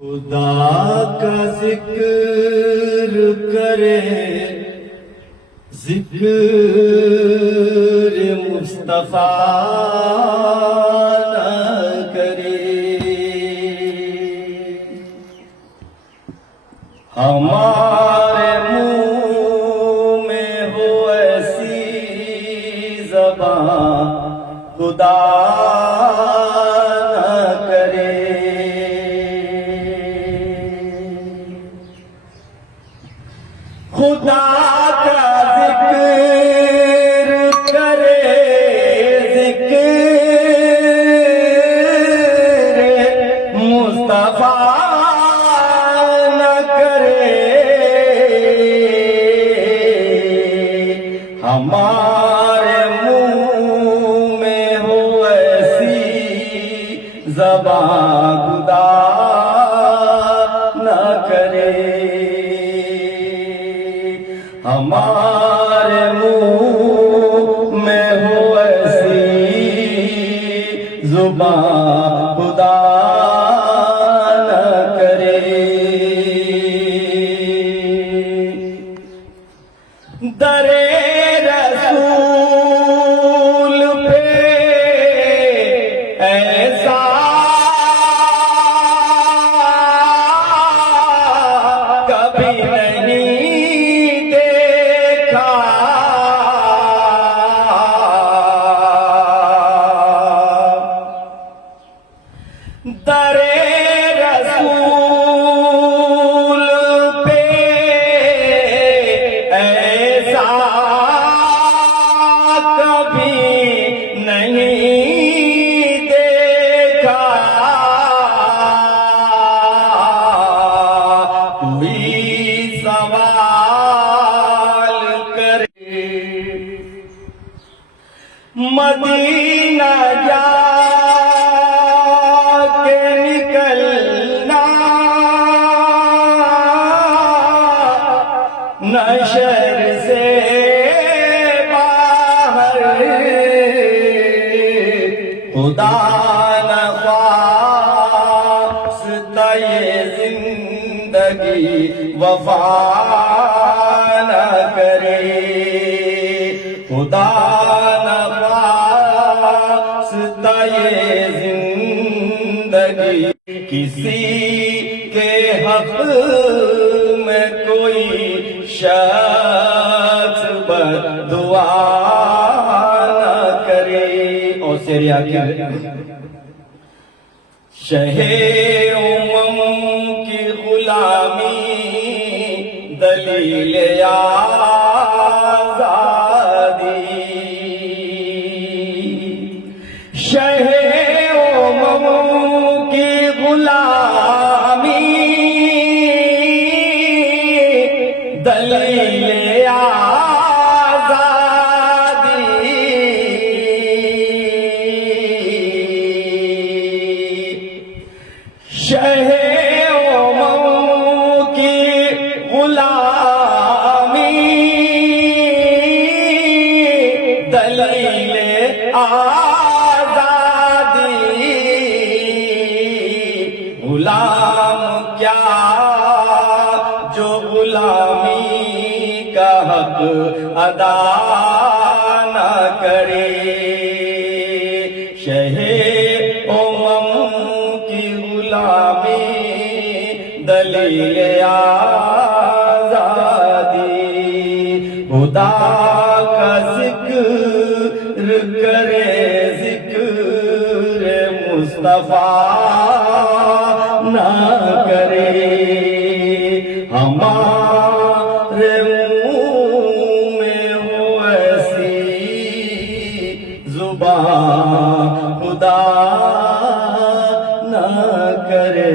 خدا کا ذکر کرے، ذکر مصطفیٰ نہ کرے، ہمارے منہ میں ہو ایسی زبان خدا خدا کا ذکر کرے، ذکر مصطفیٰ نہ کرے، ہمارے منہ میں ہو ایسی زبان خدا نہ کرے، ہمارے منہ میں ہو ایسی زبان خدا نہ کرے، در رسول پہ ایسا کبھی نہیں در رسول پہ ایسا کبھی نہیں دیکھا، کوئی سوال کرے مدینہ جا نشر سے باہر خدا نخواستہ یہ زندگی وفا نہ کرے، خدا نخواستہ یہ زندگی کسی کے حق میں کوئی شخص بددعا نہ کرے۔ اور سیری آخر شہ امم کی غلامی دلیل آزادی، شہ امم کی غلامی دلیل آزادی، شہ امم کی غلامی دلیل آزادی، غلام کیا جو غلامی کا حق ادا نہ کرے، شہ امم کی غلامی دلیل آزادی، خدا کا ذکر کرے، ذکر مصطفیٰ نہ کرے، ہمارے منہ میں ہو ایسی زبان خدا نہ کرے۔